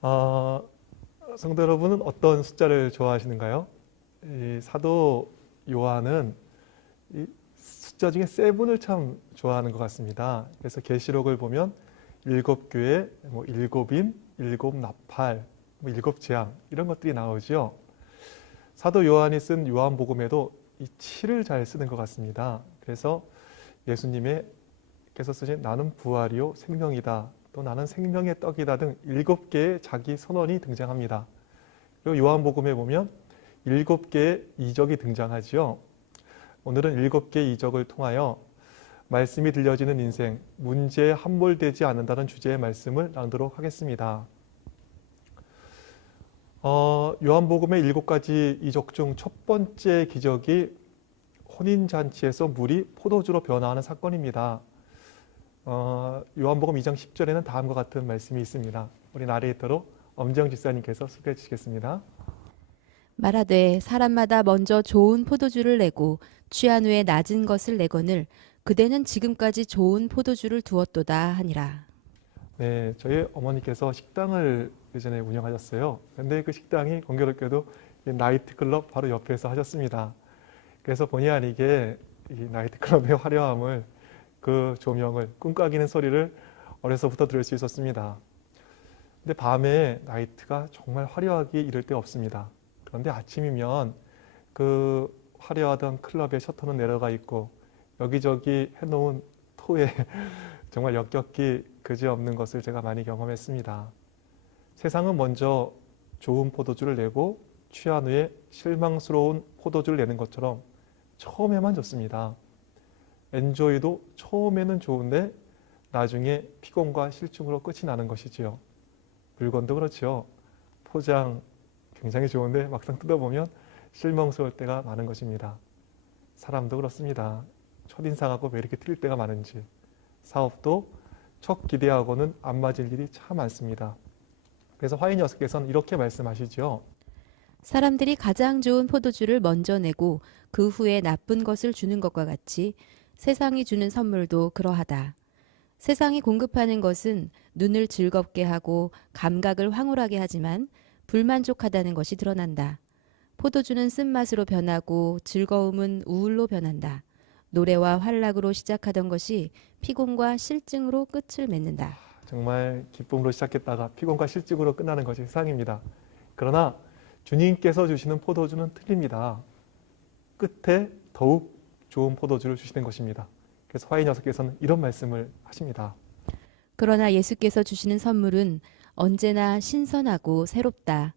어, 성도 여러분은 어떤 숫자를 좋아하시는가요? 이 사도 요한은 이 숫자 중에 세븐을 참 좋아하는 것 같습니다. 그래서 계시록을 보면 일곱 교회, 뭐 일곱인, 일곱 나팔, 뭐 일곱 재앙 이런 것들이 나오죠. 사도 요한이 쓴 요한복음에도 이 7을 잘 쓰는 것 같습니다. 그래서 예수님께서 쓰신 나는 부활이요 생명이다, 또 나는 생명의 떡이다 등 7개의 자기 선언이 등장합니다. 그리고 요한복음에 보면 7개의 이적이 등장하지요. 오늘은 7개의 이적을 통하여 말씀이 들려지는 인생, 문제에 함몰되지 않는다는 주제의 말씀을 나누도록 하겠습니다. 요한복음의 7가지 이적 중 첫 번째 기적이 혼인잔치에서 물이 포도주로 변화하는 사건입니다. 요한복음 2장 10절에는 다음과 같은 말씀이 있습니다. 우리 나레이터로 엄정 집사님께서 소개해 주시겠습니다. 말하되 사람마다 먼저 좋은 포도주를 내고 취한 후에 낮은 것을 내거늘 그대는 지금까지 좋은 포도주를 두었도다 하니라. 네, 저희 어머니께서 식당을 예전에 운영하셨어요. 근데 그 식당이 공교롭게도 이 나이트클럽 바로 옆에서 하셨습니다. 그래서 본의 아니게 이 나이트클럽의 화려함을, 그 조명을, 꿈까기는 소리를 어려서부터 들을 수 있었습니다. 근데 밤에 나이트가 정말 화려하기 이를 데 없습니다. 그런데 아침이면 그 화려하던 클럽의 셔터는 내려가 있고 여기저기 해놓은 토에 정말 역겹기 그지없는 것을 제가 많이 경험했습니다. 세상은 먼저 좋은 포도주를 내고 취한 후에 실망스러운 포도주를 내는 것처럼 처음에만 좋습니다. 엔조이도 처음에는 좋은데 나중에 피곤과 실증으로 끝이 나는 것이지요. 물건도 그렇죠. 포장 굉장히 좋은데 막상 뜯어보면 실망스러울 때가 많은 것입니다. 사람도 그렇습니다. 첫인상하고 왜 이렇게 틀릴 때가 많은지. 사업도 첫 기대하고는 안 맞을 일이 참 많습니다. 그래서 화인 여사께서는 이렇게 말씀하시죠. 사람들이 가장 좋은 포도주를 먼저 내고 그 후에 나쁜 것을 주는 것과 같이 세상이 주는 선물도 그러하다. 세상이 공급하는 것은 눈을 즐겁게 하고 감각을 황홀하게 하지만 불만족하다는 것이 드러난다. 포도주는 쓴맛으로 변하고 즐거움은 우울로 변한다. 노래와 활락으로 시작하던 것이 피곤과 실증으로 끝을 맺는다. 정말 기쁨으로 시작했다가 피곤과 실직으로 끝나는 것이 세상입니다. 그러나 주님께서 주시는 포도주는 틀립니다. 끝에 더욱 좋은 포도주를 주시는 것입니다. 그래서 화인 여사께서는 이런 말씀을 하십니다. 그러나 예수께서 주시는 선물은 언제나 신선하고 새롭다.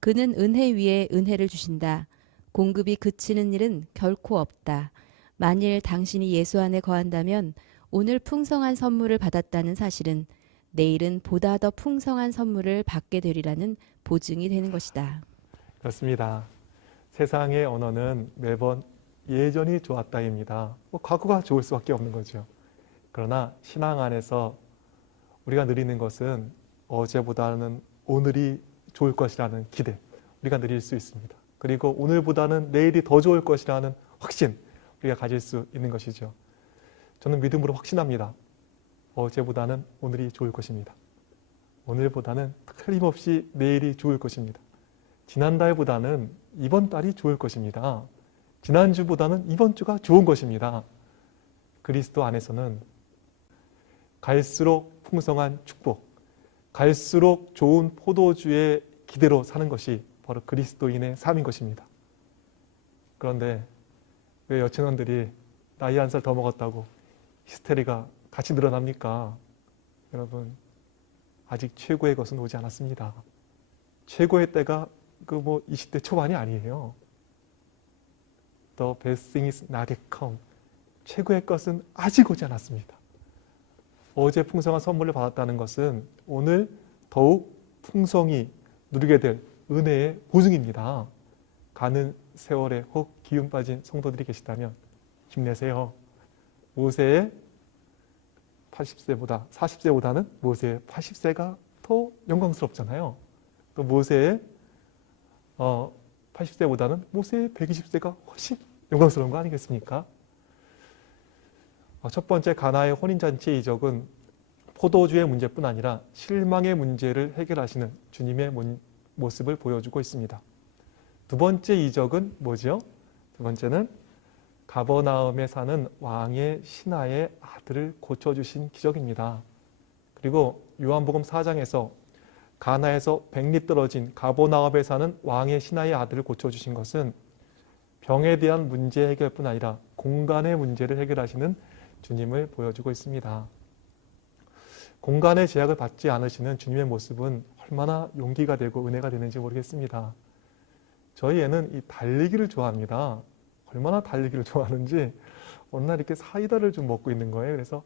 그는 은혜 위에 은혜를 주신다. 공급이 그치는 일은 결코 없다. 만일 당신이 예수 안에 거한다면 오늘 풍성한 선물을 받았다는 사실은 내일은 보다 더 풍성한 선물을 받게 되리라는 보증이 되는 것이다. 그렇습니다. 세상의 언어는 매번 예전이 좋았다입니다. 과거가 좋을 수밖에 없는 거죠. 그러나 신앙 안에서 우리가 누리는 것은 어제보다는 오늘이 좋을 것이라는 기대, 우리가 누릴 수 있습니다. 그리고 오늘보다는 내일이 더 좋을 것이라는 확신, 우리가 가질 수 있는 것이죠. 저는 믿음으로 확신합니다. 어제보다는 오늘이 좋을 것입니다. 오늘보다는 틀림없이 내일이 좋을 것입니다. 지난달보다는 이번 달이 좋을 것입니다. 지난주보다는 이번 주가 좋은 것입니다. 그리스도 안에서는 갈수록 풍성한 축복, 갈수록 좋은 포도주의 기대로 사는 것이 바로 그리스도인의 삶인 것입니다. 그런데 왜 여친원들이 나이 한 살 더 먹었다고 히스테리가 같이 늘어납니까? 여러분, 아직 최고의 것은 오지 않았습니다. 최고의 때가 20대 초반이 아니에요. The best thing is not yet come. 최고의 것은 아직 오지 않았습니다. 어제 풍성한 선물을 받았다는 것은 오늘 더욱 풍성히 누리게 될 은혜의 보증입니다. 가는 세월에 혹 기운 빠진 성도들이 계시다면 힘내세요. 모세의 40세보다는 모세의 80세가 더 영광스럽잖아요. 또 모세의 80세보다는 모세의 120세가 훨씬 영광스러운 거 아니겠습니까? 첫 번째 가나의 혼인잔치의 이적은 포도주의 문제뿐 아니라 실망의 문제를 해결하시는 주님의 모습을 보여주고 있습니다. 두 번째 이적은 뭐죠? 두 번째는 가버나움에 사는 왕의 신하의 아들을 고쳐주신 기적입니다. 그리고 요한복음 4장에서 가나에서 100리 떨어진 가버나움에 사는 왕의 신하의 아들을 고쳐주신 것은 병에 대한 문제 해결뿐 아니라 공간의 문제를 해결하시는 주님을 보여주고 있습니다. 공간의 제약을 받지 않으시는 주님의 모습은 얼마나 용기가 되고 은혜가 되는지 모르겠습니다. 저희 애는 이 달리기를 좋아합니다. 얼마나 달리기를 좋아하는지 어느 날 이렇게 사이다를 좀 먹고 있는 거예요. 그래서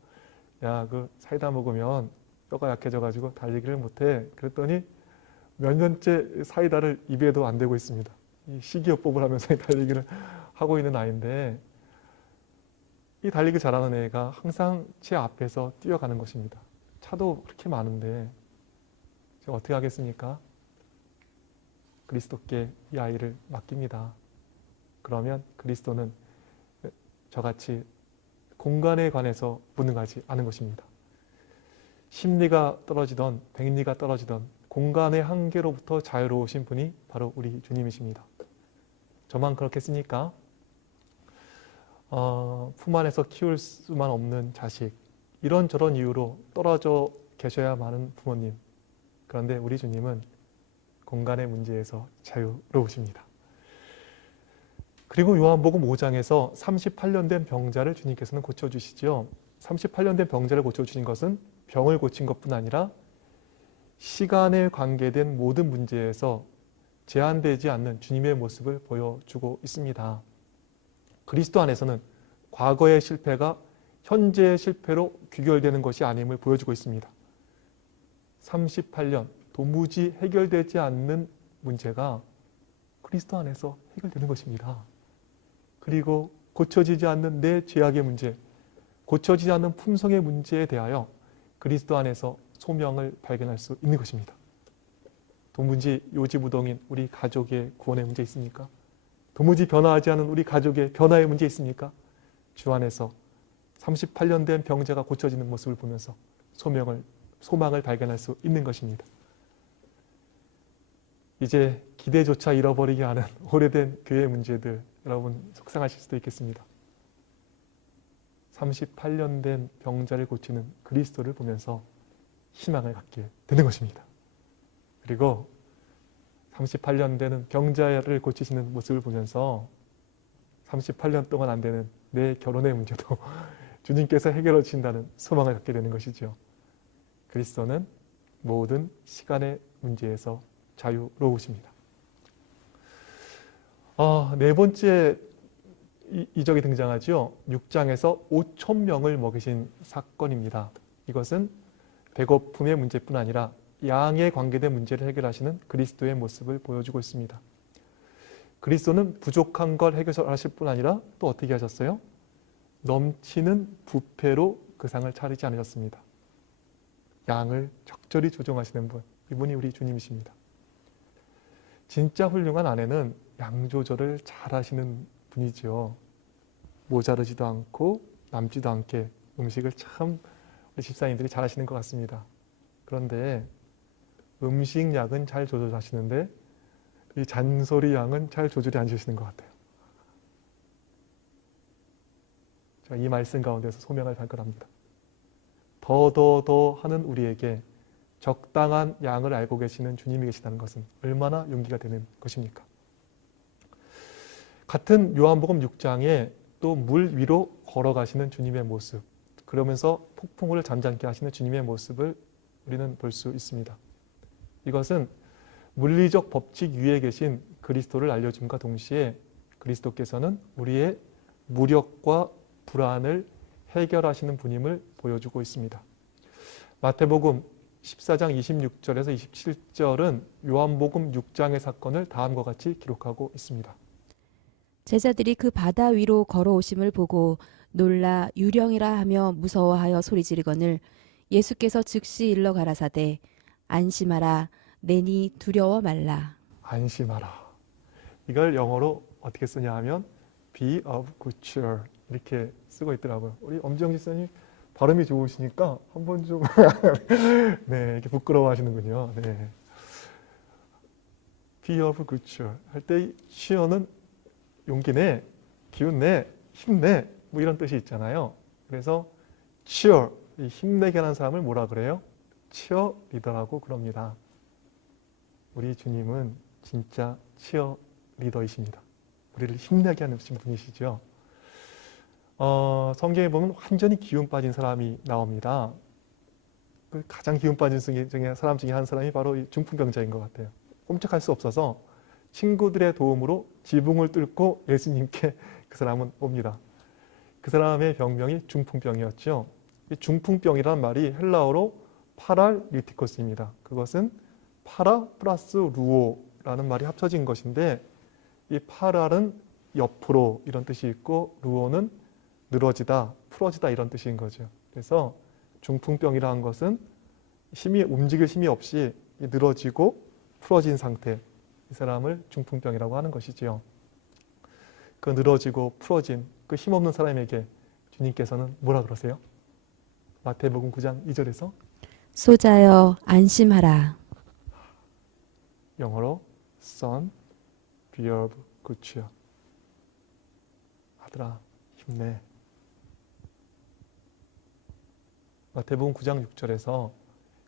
야, 그 사이다 먹으면 뼈가 약해져가지고 달리기를 못해. 그랬더니 몇 년째 사이다를 입에도 안 대고 있습니다. 이 식이요법을 하면서 달리기를 하고 있는 아이인데 이 달리기 잘하는 애가 항상 제 앞에서 뛰어가는 것입니다. 차도 그렇게 많은데 제가 어떻게 하겠습니까? 그리스도께 이 아이를 맡깁니다. 그러면 그리스도는 저같이 공간에 관해서 무능하지 않은 것입니다. 심리가 떨어지던 백리가 떨어지던 공간의 한계로부터 자유로우신 분이 바로 우리 주님이십니다. 저만 그렇겠습니까? 품 안에서 키울 수만 없는 자식, 이런저런 이유로 떨어져 계셔야 하는 부모님. 그런데 우리 주님은 공간의 문제에서 자유로우십니다. 그리고 요한복음 5장에서 38년 된 병자를 주님께서는 고쳐주시죠. 38년 된 병자를 고쳐주신 것은 병을 고친 것뿐 아니라 시간에 관계된 모든 문제에서 제한되지 않는 주님의 모습을 보여주고 있습니다. 그리스도 안에서는 과거의 실패가 현재의 실패로 귀결되는 것이 아님을 보여주고 있습니다. 38년 도무지 해결되지 않는 문제가 그리스도 안에서 해결되는 것입니다. 그리고 고쳐지지 않는 내 죄악의 문제, 고쳐지지 않는 품성의 문제에 대하여 그리스도 안에서 소명을 발견할 수 있는 것입니다. 도무지 요지부동인 우리 가족의 구원의 문제 있습니까? 도무지 변화하지 않은 우리 가족의 변화의 문제 있습니까? 주 안에서 38년 된 병자가 고쳐지는 모습을 보면서 소망을 발견할 수 있는 것입니다. 이제 기대조차 잃어버리게 하는 오래된 교회 문제들, 여러분 속상하실 수도 있겠습니다. 38년 된 병자를 고치는 그리스도를 보면서 희망을 갖게 되는 것입니다. 그리고 38년 되는 병자를 고치시는 모습을 보면서 38년 동안 안 되는 내 결혼의 문제도 주님께서 해결해 주신다는 소망을 갖게 되는 것이죠. 그리스도는 모든 시간의 문제에서 자유로우십니다. 네 번째 이적이 등장하죠. 6장에서 5천 명을 먹이신 사건입니다. 이것은 배고픔의 문제뿐 아니라 양에 관계된 문제를 해결하시는 그리스도의 모습을 보여주고 있습니다. 그리스도는 부족한 걸 해결하실 뿐 아니라 또 어떻게 하셨어요? 넘치는 부패로 그 상을 차리지 않으셨습니다. 양을 적절히 조정하시는 분, 이분이 우리 주님이십니다. 진짜 훌륭한 아내는 양 조절을 잘 하시는 분이죠. 모자르지도 않고 남지도 않게 음식을 참 우리 집사님들이 잘 하시는 것 같습니다. 그런데 음식 양은 잘 조절하시는데 이 잔소리 양은 잘 조절이 안 되시는 것 같아요. 제가 이 말씀 가운데서 소명을 발견합니다. 더 하는 우리에게 적당한 양을 알고 계시는 주님이 계시다는 것은 얼마나 용기가 되는 것입니까? 같은 요한복음 6장에 또 물 위로 걸어가시는 주님의 모습, 그러면서 폭풍을 잠잠케 하시는 주님의 모습을 우리는 볼 수 있습니다. 이것은 물리적 법칙 위에 계신 그리스도를 알려줌과 동시에 그리스도께서는 우리의 무력과 불안을 해결하시는 분임을 보여주고 있습니다. 마태복음 14장 26절에서 27절은 요한복음 6장의 사건을 다음과 같이 기록하고 있습니다. 제자들이 그 바다 위로 걸어오심을 보고 놀라 유령이라 하며 무서워하여 소리지르거늘 예수께서 즉시 일러 가라사대 안심하라 내니 두려워 말라. 안심하라. 이걸 영어로 어떻게 쓰냐 하면 be of good cheer 이렇게 쓰고 있더라고요. 우리 엄지영 집사님 발음이 좋으시니까 한번 좀 네, 이렇게 부끄러워하시는군요. 네. Be of good cheer 할 때 cheer는 용기 내, 기운 내, 힘내 뭐 이런 뜻이 있잖아요. 그래서 cheer, 이 힘내게 하는 사람을 뭐라 그래요? 치어 리더라고 그럽니다. 우리 주님은 진짜 치어 리더이십니다. 우리를 힘내게 하는 분이시죠. 성경에 보면 완전히 기운 빠진 사람이 나옵니다. 그 가장 기운 빠진 사람 중에 한 사람이 바로 이 중풍병자인 것 같아요. 꼼짝할 수 없어서 친구들의 도움으로 지붕을 뚫고 예수님께 그 사람은 옵니다. 그 사람의 병명이 중풍병이었죠. 이 중풍병이란 말이 헬라어로 파랄리티코스입니다. 그것은 파라 플러스 루오라는 말이 합쳐진 것인데 이 파랄은 옆으로 이런 뜻이 있고 루오는 늘어지다, 풀어지다 이런 뜻인 거죠. 그래서 중풍병이라는 것은 움직일 힘이 없이 늘어지고 풀어진 상태, 이 사람을 중풍병이라고 하는 것이지요. 그 늘어지고 풀어진 그 힘없는 사람에게 주님께서는 뭐라 그러세요? 마태복음 9장 2절에서 소자여 안심하라. 영어로 Son, be of good cheer. 아들아, 힘내. 마태복음 9장 6절에서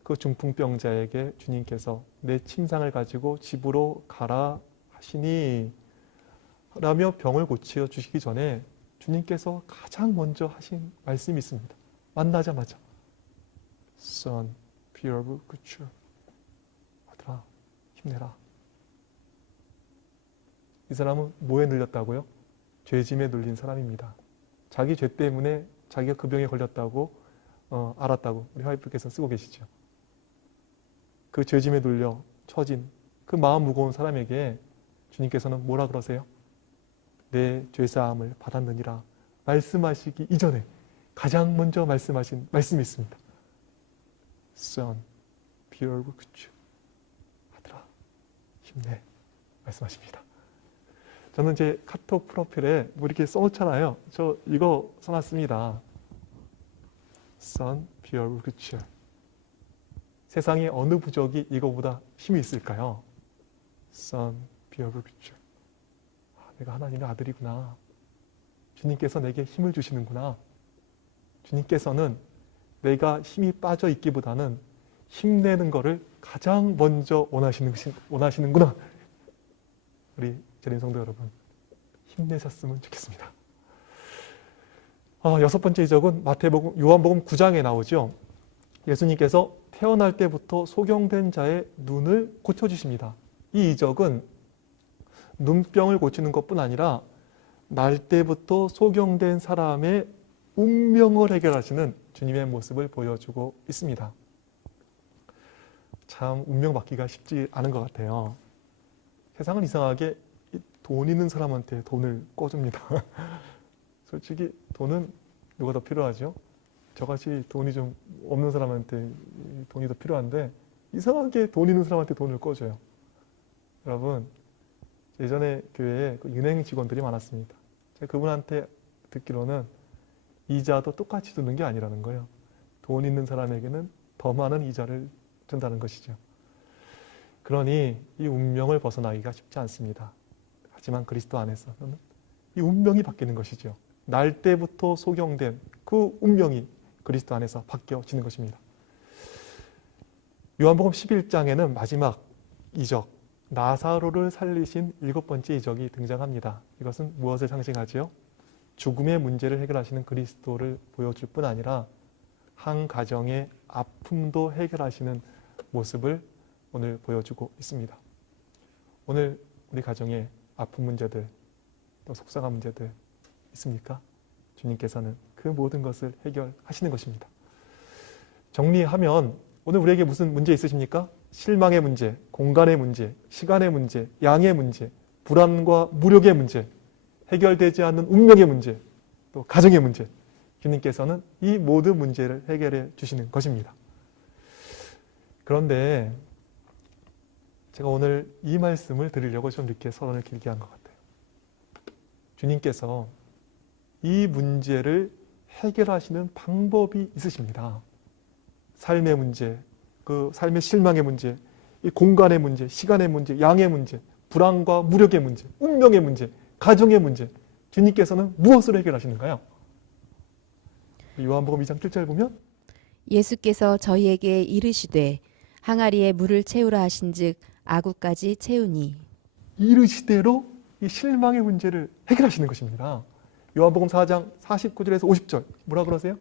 그 중풍병자에게 주님께서 내 침상을 가지고 집으로 가라 하시니 라며 병을 고치어 주시기 전에 주님께서 가장 먼저 하신 말씀이 있습니다. 만나자마자 Son, be of good cheer. 아들아, 힘내라. 이 사람은 뭐에 눌렸다고요? 죄짐에 눌린 사람입니다. 자기 죄 때문에 자기가 그 병에 걸렸다고 알았다고 우리 화이트께서 쓰고 계시죠. 그 죄짐에 눌려 처진 그 마음 무거운 사람에게 주님께서는 뭐라 그러세요? 내 죄사함을 받았느니라 말씀하시기 이전에 가장 먼저 말씀하신 말씀이 있습니다. Son, be of good cheer. 아들아, 힘내. 말씀하십니다. 저는 제 카톡 프로필에 뭐 이렇게 써놓잖아요. 저 이거 써놨습니다. Son, be of good cheer. 세상에 어느 부족이 이거보다 힘이 있을까요? Son, be of good cheer. 내가 하나님의 아들이구나. 주님께서 내게 힘을 주시는구나. 주님께서는 내가 힘이 빠져 있기보다는 힘내는 것을 가장 먼저 원하시는구나. 우리 재림 성도 여러분, 힘내셨으면 좋겠습니다. 여섯 번째 이적은 요한복음 9장에 나오죠. 예수님께서 태어날 때부터 소경된 자의 눈을 고쳐주십니다. 이 이적은 눈병을 고치는 것뿐 아니라 날 때부터 소경된 사람의 운명을 해결하시는 주님의 모습을 보여주고 있습니다. 참 운명 받기가 쉽지 않은 것 같아요. 세상은 이상하게 돈 있는 사람한테 돈을 꿔줍니다. 솔직히 돈은 누가 더 필요하죠? 저같이 돈이 좀 없는 사람한테 돈이 더 필요한데 이상하게 돈 있는 사람한테 돈을 꿔줘요. 여러분, 예전에 교회에 은행 직원들이 많았습니다. 제가 그분한테 듣기로는 이자도 똑같이 주는 게 아니라는 거예요. 돈 있는 사람에게는 더 많은 이자를 준다는 것이죠. 그러니 이 운명을 벗어나기가 쉽지 않습니다. 하지만 그리스도 안에서는 이 운명이 바뀌는 것이죠. 날 때부터 소경된 그 운명이 그리스도 안에서 바뀌어지는 것입니다. 요한복음 11장에는 마지막 이적, 나사로를 살리신 7번째 이적이 등장합니다. 이것은 무엇을 상징하지요? 죽음의 문제를 해결하시는 그리스도를 보여줄 뿐 아니라 한 가정의 아픔도 해결하시는 모습을 오늘 보여주고 있습니다. 오늘 우리 가정에 아픈 문제들, 또 속상한 문제들 있습니까? 주님께서는 그 모든 것을 해결하시는 것입니다. 정리하면 오늘 우리에게 무슨 문제 있으십니까? 실망의 문제, 공간의 문제, 시간의 문제, 양의 문제, 불안과 무력의 문제, 해결되지 않는 운명의 문제, 또 가정의 문제. 주님께서는 이 모든 문제를 해결해 주시는 것입니다. 그런데 제가 오늘 이 말씀을 드리려고 좀 이렇게 서론을 길게 한 것 같아요. 주님께서 이 문제를 해결하시는 방법이 있으십니다. 삶의 문제, 그 삶의 실망의 문제, 이 공간의 문제, 시간의 문제, 양의 문제, 불안과 무력의 문제, 운명의 문제, 가정의 문제, 주님께서는 무엇으로 해결하시는가요? 요한복음 2장 7절 보면 예수께서 저희에게 이르시되 항아리에 물을 채우라 하신즉 아구까지 채우니. 이르시대로 이 실망의 문제를 해결하시는 것입니다. 요한복음 4장 49절에서 50절 뭐라 그러세요?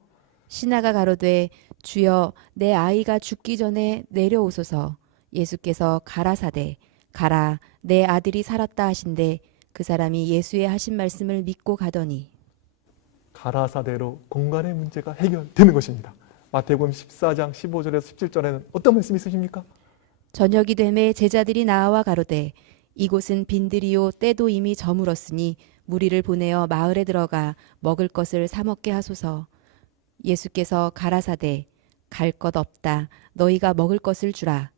신하가 가로되 주여 내 아이가 죽기 전에 내려오소서. 예수께서 가라사대 가라 내 아들이 살았다 하신대 그 사람이 예수의 하신 말씀을 믿고 가더니. 가라사대로 공간의 문제가 해결되는 것입니다. 마태복음 14장 15절에서 17절에는 어떤 말씀이 있으십니까? 저녁이 되매 제자들이 나와 가로되 이곳은 빈들이요 때도 이미 저물었으니 무리를 보내어 마을에 들어가 먹을 것을 사 먹게 하소서. 예수께서 가라사대 갈 것 없다 너희가 먹을 것을 주라.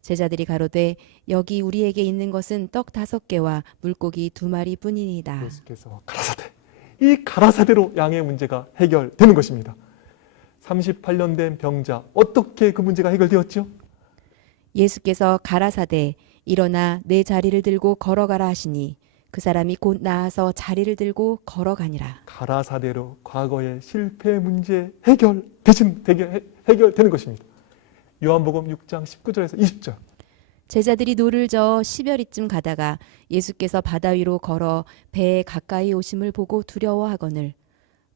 제자들이 가로되 여기 우리에게 있는 것은 떡 5개와 물고기 2마리 뿐이니이다. 예수께서 가라사대, 이 가라사대로 양의 문제가 해결되는 것입니다. 38년 된 병자, 어떻게 그 문제가 해결되었죠? 예수께서 가라사대 일어나 내 자리를 들고 걸어가라 하시니 그 사람이 곧 나아서 자리를 들고 걸어가니라. 가라사대로 과거의 실패 문제 해결되는 것입니다. 요한복음 6장 19절에서 20절 제자들이 노를 저어 10여리쯤 가다가 예수께서 바다 위로 걸어 배에 가까이 오심을 보고 두려워하거늘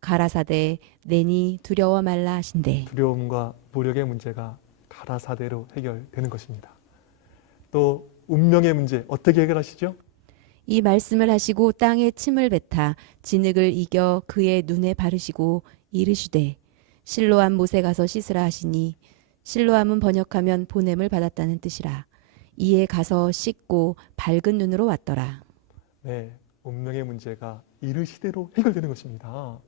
가라사대 내니 두려워 말라 하신대. 두려움과 무력의 문제가 가라사대로 해결되는 것입니다. 또 운명의 문제 어떻게 해결하시죠? 이 말씀을 하시고 땅에 침을 뱉아 진흙을 이겨 그의 눈에 바르시고 이르시되 실로암 못에 가서 씻으라 하시니 실로암은 번역하면 보냄을 받았다는 뜻이라. 이에 가서 씻고 밝은 눈으로 왔더라. 네, 운명의 문제가 이르시대로 해결되는 것입니다.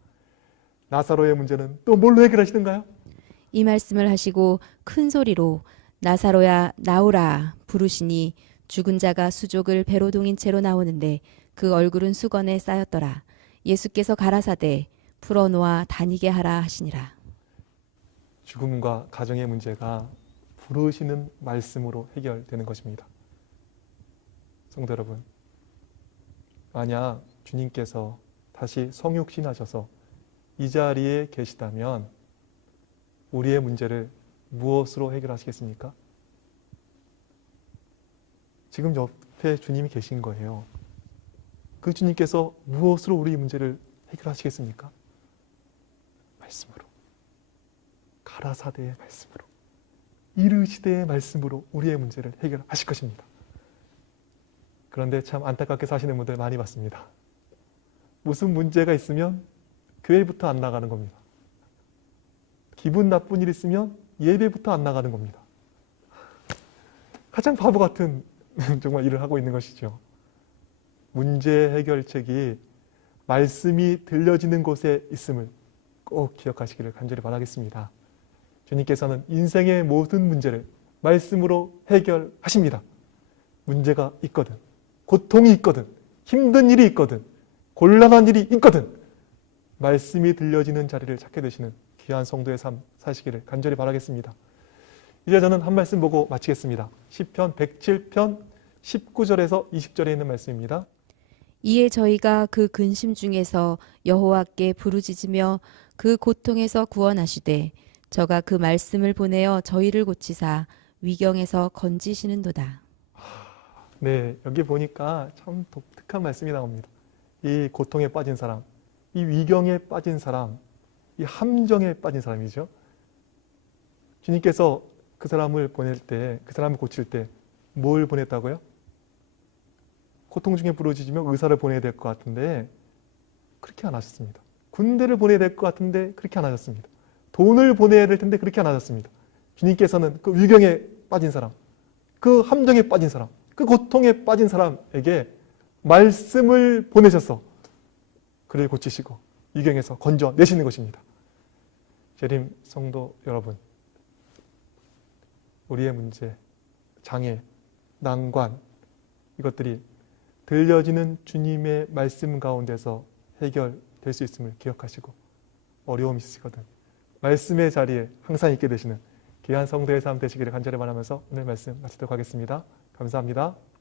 나사로의 문제는 또 뭘로 해결하시는가요? 이 말씀을 하시고 큰 소리로 나사로야 나오라 부르시니 죽은 자가 수족을 배로 동인 채로 나오는데 그 얼굴은 수건에 쌓였더라. 예수께서 가라사대 풀어놓아 다니게 하라 하시니라. 죽음과 가정의 문제가 부르시는 말씀으로 해결되는 것입니다. 성도 여러분, 만약 주님께서 다시 성육신하셔서 이 자리에 계시다면 우리의 문제를 무엇으로 해결하시겠습니까? 지금 옆에 주님이 계신 거예요. 그 주님께서 무엇으로 우리 문제를 해결하시겠습니까? 말씀으로. 가라사대의 말씀으로. 이르시대의 말씀으로 우리의 문제를 해결하실 것입니다. 그런데 참 안타깝게 사시는 분들 많이 봤습니다. 무슨 문제가 있으면 교회부터 안 나가는 겁니다. 기분 나쁜 일 있으면 예배부터 안 나가는 겁니다. 가장 바보 같은 정말 일을 하고 있는 것이죠. 문제 해결책이 말씀이 들려지는 곳에 있음을 꼭 기억하시기를 간절히 바라겠습니다. 주님께서는 인생의 모든 문제를 말씀으로 해결하십니다. 문제가 있거든, 고통이 있거든, 힘든 일이 있거든, 곤란한 일이 있거든 말씀이 들려지는 자리를 찾게 되시는 귀한 성도의 삶 사시기를 간절히 바라겠습니다. 이제 저는 한 말씀 보고 마치겠습니다. 시편 107편 19절에서 20절에 있는 말씀입니다. 이에 저희가 그 근심 중에서 여호와께 부르짖으며 그 고통에서 구원하시되 저가 그 말씀을 보내어 저희를 고치사 위경에서 건지시는도다. 네, 여기 보니까 참 독특한 말씀이 나옵니다. 이 고통에 빠진 사람, 이 위경에 빠진 사람, 이 함정에 빠진 사람이죠. 주님께서 그 사람을 보낼 때, 그 사람을 고칠 때 뭘 보냈다고요? 고통 중에 부르짖으며 의사를 보내야 될 것 같은데 그렇게 안 하셨습니다. 군대를 보내야 될 것 같은데 그렇게 안 하셨습니다. 돈을 보내야 될 텐데 그렇게 안 하셨습니다. 주님께서는 그 위경에 빠진 사람, 그 함정에 빠진 사람, 그 고통에 빠진 사람에게 말씀을 보내셔서 그를 고치시고 위경에서 건져내시는 것입니다. 재림 성도 여러분, 우리의 문제, 장애, 난관, 이것들이 들려지는 주님의 말씀 가운데서 해결될 수 있음을 기억하시고 어려움이 있으시거든 말씀의 자리에 항상 있게 되시는 귀한 성도의 삶 되시기를 간절히 바라면서 오늘 말씀 마치도록 하겠습니다. 감사합니다.